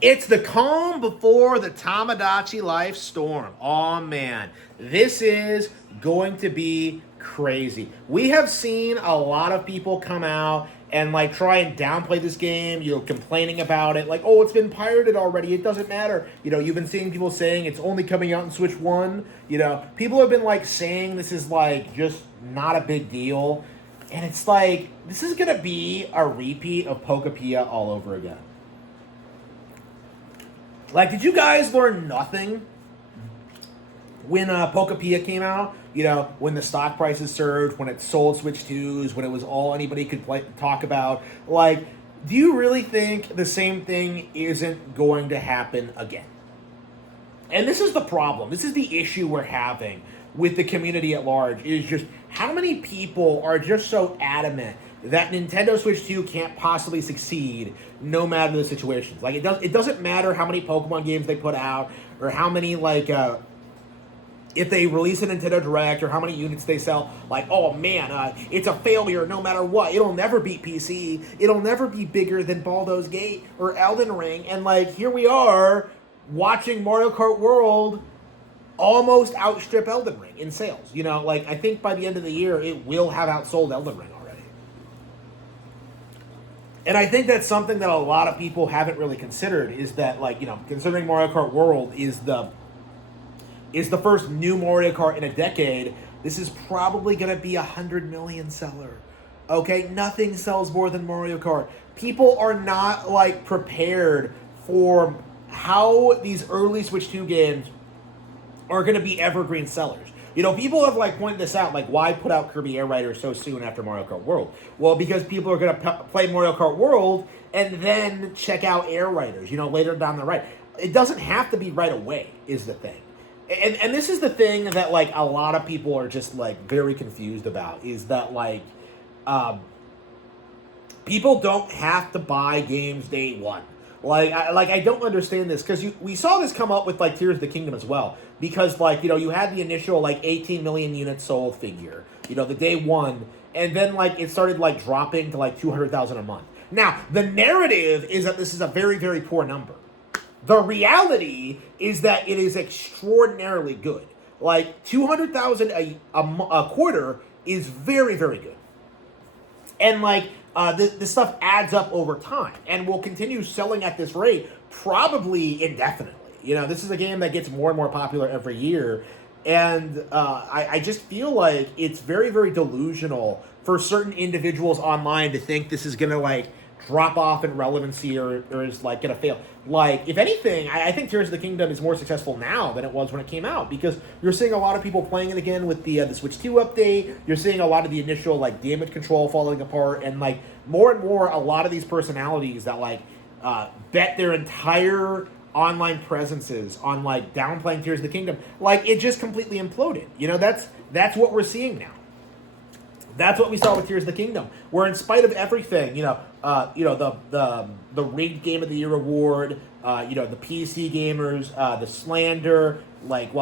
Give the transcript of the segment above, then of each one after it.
It's the calm before the Tomodachi life storm. Oh man, this is going to be crazy. We have seen a lot of people come out and like try and downplay this game, complaining about it, like, oh, it's been pirated already, it doesn't matter. You've been seeing people saying it's only coming out in Switch 1. People have been like saying this is like just not a big deal. And it's like, this is gonna be a repeat of Pokepia all over again. Like, did you guys learn nothing when Pokepia came out? When the stock prices surged, when it sold Switch 2s, when it was all anybody could talk about. Like, do you really think the same thing isn't going to happen again? And this is the problem. This is the issue we're having with the community at large, is just how many people are just so adamant that Nintendo Switch 2 can't possibly succeed no matter the situations. Like, it doesn't matter how many Pokemon games they put out, or how many, like, if they release a Nintendo Direct, or how many units they sell. Like, oh man, it's a failure no matter what. It'll never beat PC. It'll never be bigger than Baldur's Gate or Elden Ring. And, like, here we are watching Mario Kart World almost outstrip Elden Ring in sales. Like, I think by the end of the year, it will have outsold Elden Ring already. And I think that's something that a lot of people haven't really considered, is that, like, considering Mario Kart World is the first new Mario Kart in a decade, this is probably going to be a 100 million seller. Okay? Nothing sells more than Mario Kart. People are not, like, prepared for how these early Switch 2 games are going to be evergreen sellers. People have, like, pointed this out, like, why put out Kirby Air Rider so soon after Mario Kart World? Well, because people are going to play Mario Kart World and then check out Air Riders, later down the road. It doesn't have to be right away, is the thing. And this is the thing that, like, a lot of people are just, like, very confused about, is that, like, people don't have to buy games day one. I don't understand this, because we saw this come up with, like, Tears of the Kingdom as well. Because, like, you had the initial, like, 18 million units sold figure, the day one, and then, like, it started, like, dropping to, like, 200,000 a month. Now, the narrative is that this is a very, very poor number. The reality is that it is extraordinarily good. Like, 200,000 a quarter is very, very good. And, like, this stuff adds up over time and will continue selling at this rate probably indefinitely. This is a game that gets more and more popular every year. And I just feel like it's very, very delusional for certain individuals online to think this is going to, like, drop off in relevancy or is, like, going to fail. Like, if anything, I think Tears of the Kingdom is more successful now than it was when it came out, because you're seeing a lot of people playing it again with the Switch 2 update. You're seeing a lot of the initial, like, damage control falling apart, and, like, more and more, a lot of these personalities that, like, bet their entire online presences on, like, downplaying Tears of the Kingdom, like, it just completely imploded. That's what we're seeing now. That's what we saw with Tears of the Kingdom, where in spite of everything, the rigged Game of the Year award, the PC gamers, the slander, like,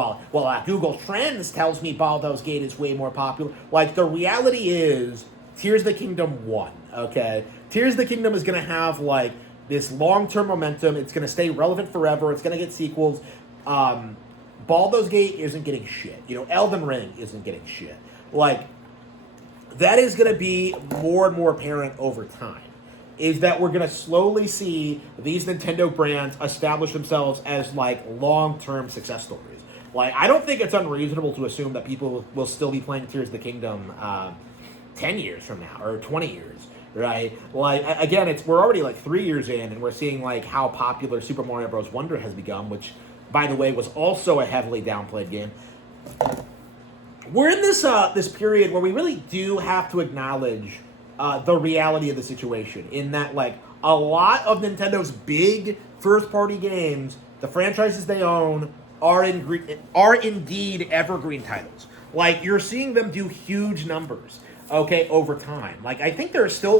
Google Trends tells me Baldur's Gate is way more popular. Like, the reality is, Tears of the Kingdom won, okay? Tears of the Kingdom is going to have, like, this long-term momentum. It's going to stay relevant forever. It's going to get sequels. Baldur's Gate isn't getting shit. Elden Ring isn't getting shit. Like, that is going to be more and more apparent over time, is that we're going to slowly see these Nintendo brands establish themselves as, like, long-term success stories. Like, I don't think it's unreasonable to assume that people will still be playing Tears of the Kingdom 10 years from now, or 20 years, right? Like, again, we're already, like, 3 years in, and we're seeing, like, how popular Super Mario Bros. Wonder has become, which, by the way, was also a heavily downplayed game. We're in this period where we really do have to acknowledge the reality of the situation, in that, like, a lot of Nintendo's big first-party games, the franchises they own, are indeed evergreen titles. Like, you're seeing them do huge numbers, okay, over time. Like, I think there are still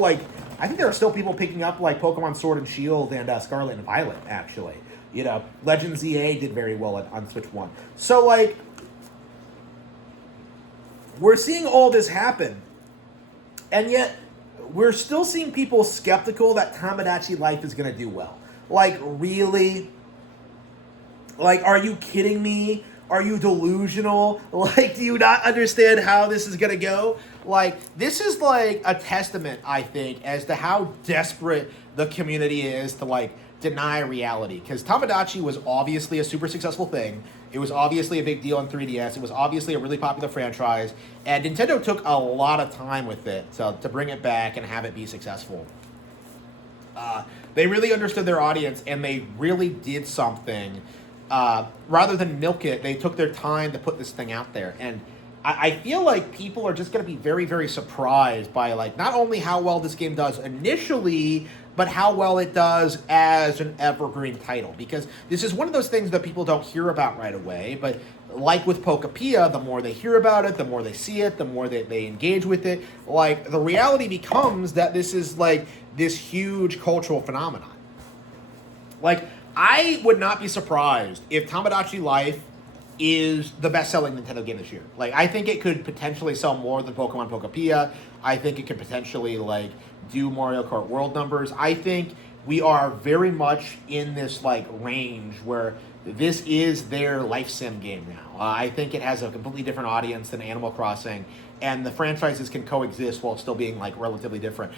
people picking up, like, Pokemon Sword and Shield and Scarlet and Violet, actually. Legends EA did very well on Switch 1. So, like, we're seeing all this happen, and yet we're still seeing people skeptical that Tomodachi Life is going to do well. Like, really? Like, are you kidding me? Are you delusional? Like, do you not understand how this is gonna go? Like, this is like a testament, I think, as to how desperate the community is to like deny reality. Because Tomodachi was obviously a super successful thing. It was obviously a big deal on 3DS. It was obviously a really popular franchise, and Nintendo took a lot of time with it to bring it back and have it be successful. They really understood their audience, and they really did something. Rather than milk it, they took their time to put this thing out there. And I feel like people are just going to be very, very surprised by like not only how well this game does initially, but how well it does as an evergreen title. Because this is one of those things that people don't hear about right away, but like with Pokepia, the more they hear about it, the more they see it, the more they engage with it. Like, the reality becomes that this is like this huge cultural phenomenon. Like, I would not be surprised if Tomodachi Life is the best-selling Nintendo game this year. Like, I think it could potentially sell more than Pokemon Pokepia. I think it could potentially, like, do Mario Kart World numbers. I think we are very much in this, like, range where this is their life sim game now. I think it has a completely different audience than Animal Crossing, and the franchises can coexist while still being, like, relatively different.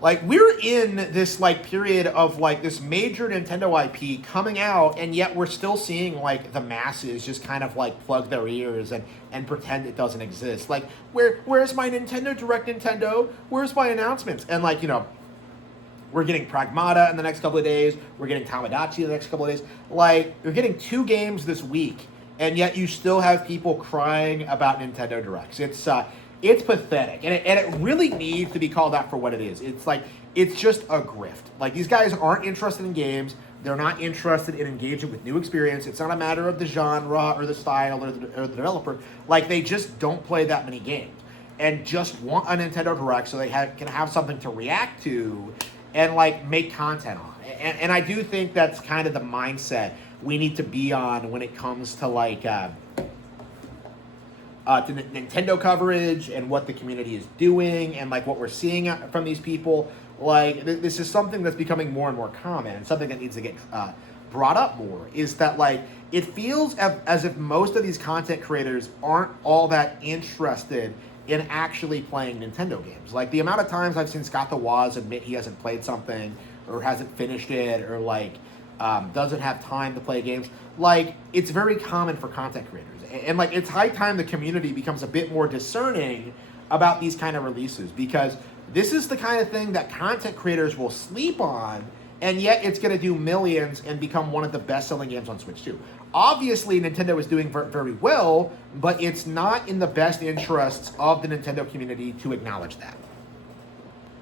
Like, we're in this, like, period of, like, this major Nintendo IP coming out, and yet we're still seeing, like, the masses just kind of, like, plug their ears and pretend it doesn't exist. Like, where's my Nintendo Direct Nintendo? Where's my announcements? And, like, you know, we're getting Pragmata in the next couple of days. We're getting Tomodachi in the next couple of days. Like, you're getting 2 games this week, and yet you still have people crying about Nintendo Directs. It's pathetic, and it really needs to be called out for what it is. It's like, it's just a grift. Like, these guys aren't interested in games. They're not interested in engaging with new experience. It's not a matter of the genre or the style or the developer. Like, they just don't play that many games and just want a Nintendo Direct so they can have something to react to and, like, make content on. And I do think that's kind of the mindset we need to be on when it comes to, like, to Nintendo coverage and what the community is doing and like what we're seeing from these people. Like, this is something that's becoming more and more common, and something that needs to get brought up more is that, like, it feels as if most of these content creators aren't all that interested in actually playing Nintendo games. Like, the amount of times I've seen Scott the Woz admit he hasn't played something or hasn't finished it or like doesn't have time to play games. Like, it's very common for content creators. And, like, it's high time the community becomes a bit more discerning about these kind of releases, because this is the kind of thing that content creators will sleep on, and yet it's going to do millions and become one of the best-selling games on Switch too. Obviously, Nintendo is doing very well, but it's not in the best interests of the Nintendo community to acknowledge that.